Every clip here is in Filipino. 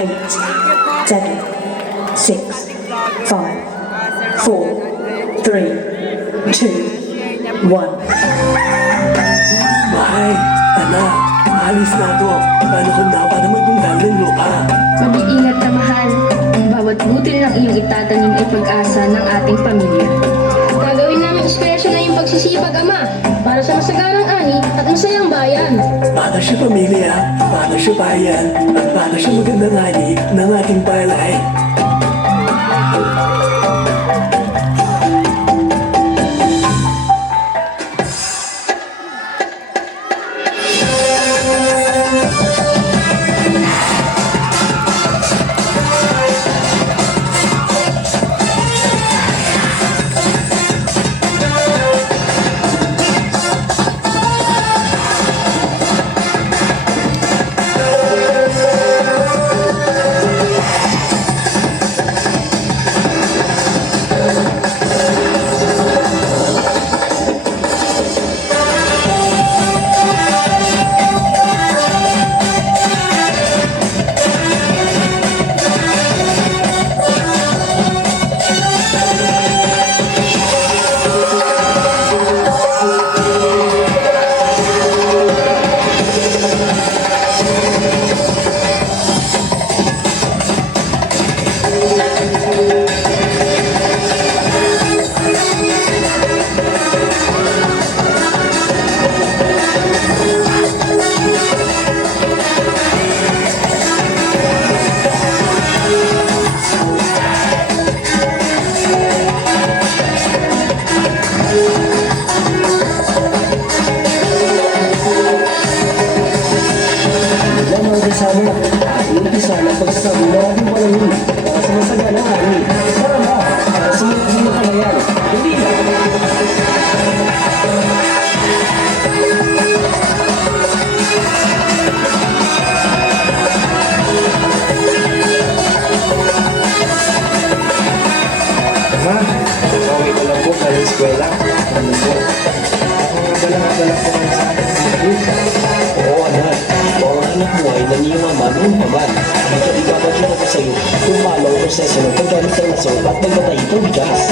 8, 7, 6, 5, 4, 3, 2, 1. Mahal, anak, maalis na ako. Paano kung naman kung galing lupa? Mag-iingat ka, mahal. Ang bawat butil ng iyong itatanim ay pag-asa ng ating pamilya. Gagawin namin inspirasyon na yung pagsisipag, Ama, para sa masaganang ani at masayang bayan. Para sa pamilya, para sa bayan, at para sa magandang ani ng ating balay. Sama umpisa ng pagsasabi ng ating panahon para sa masaganang ani. Para ba? Para sa mga kamakayan. Hindi na. Ma, pauwi ko lang po galing eskwela. Ano po? Ako nga dala po kayo sa akin sa buka. Oo, anak. Ang anak mo ay naniyama noon pa man. Ito ibabagin ako sa iyo kung paano ang proseso ng paggamit ng laso at magbatay itong bigas.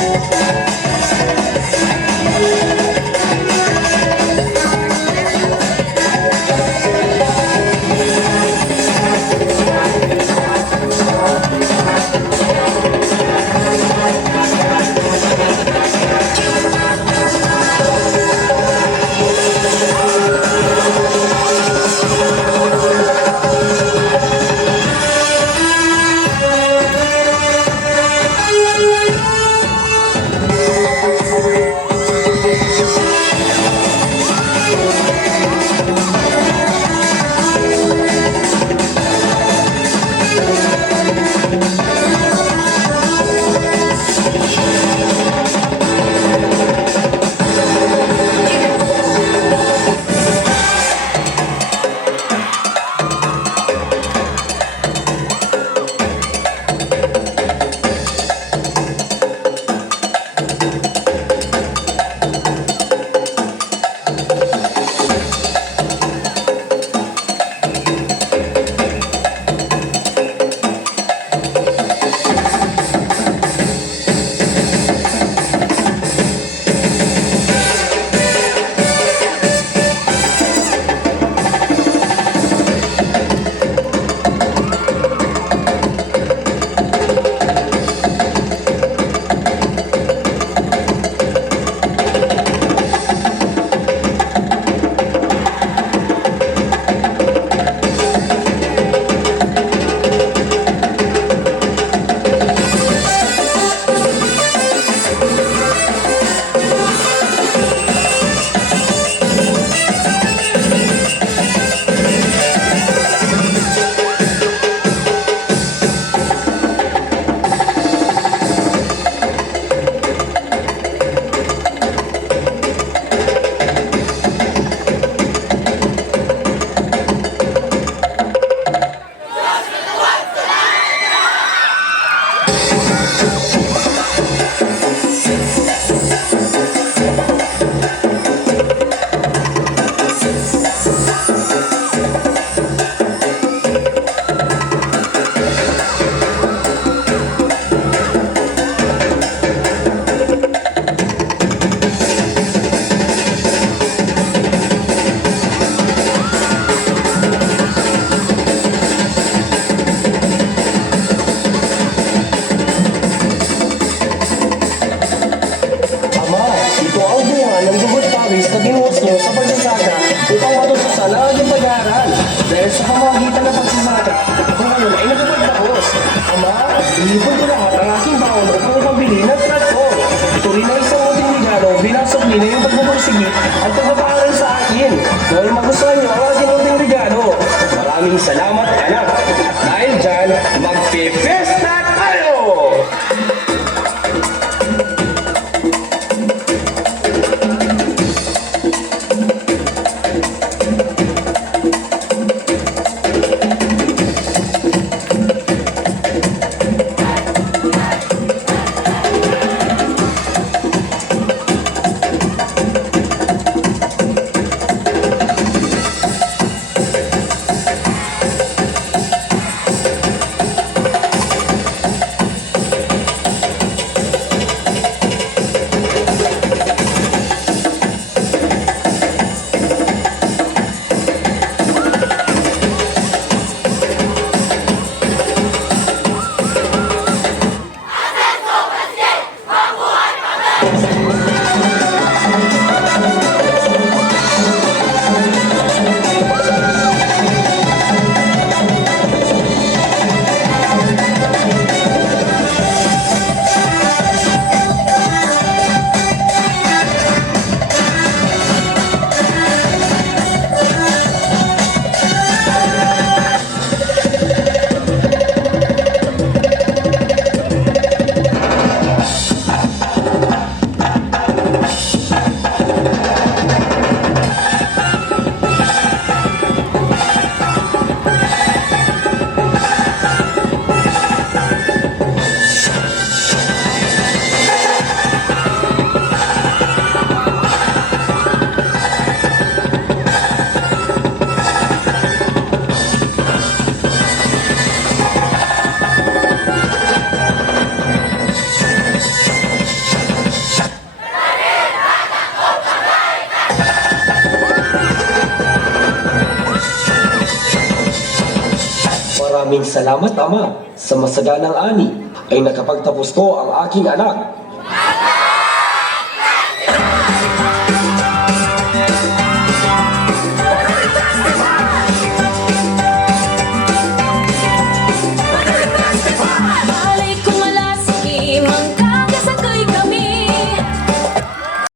nagtapos. Ama, inipon ko lahat ang aking baon upang ipambili ng traktor. Ito rin ang isang unting regalo bilang sablina yung pagbubursigi at pagpapaaral sa akin. Dahil magustuhan niyo ang aking unting regalo. Maraming salamat, anak. At dahil dyan, magpe-festa tayo! Maraming salamat, Ama. Sa masaganang ani ay nakapagtapos ko ang aking anak.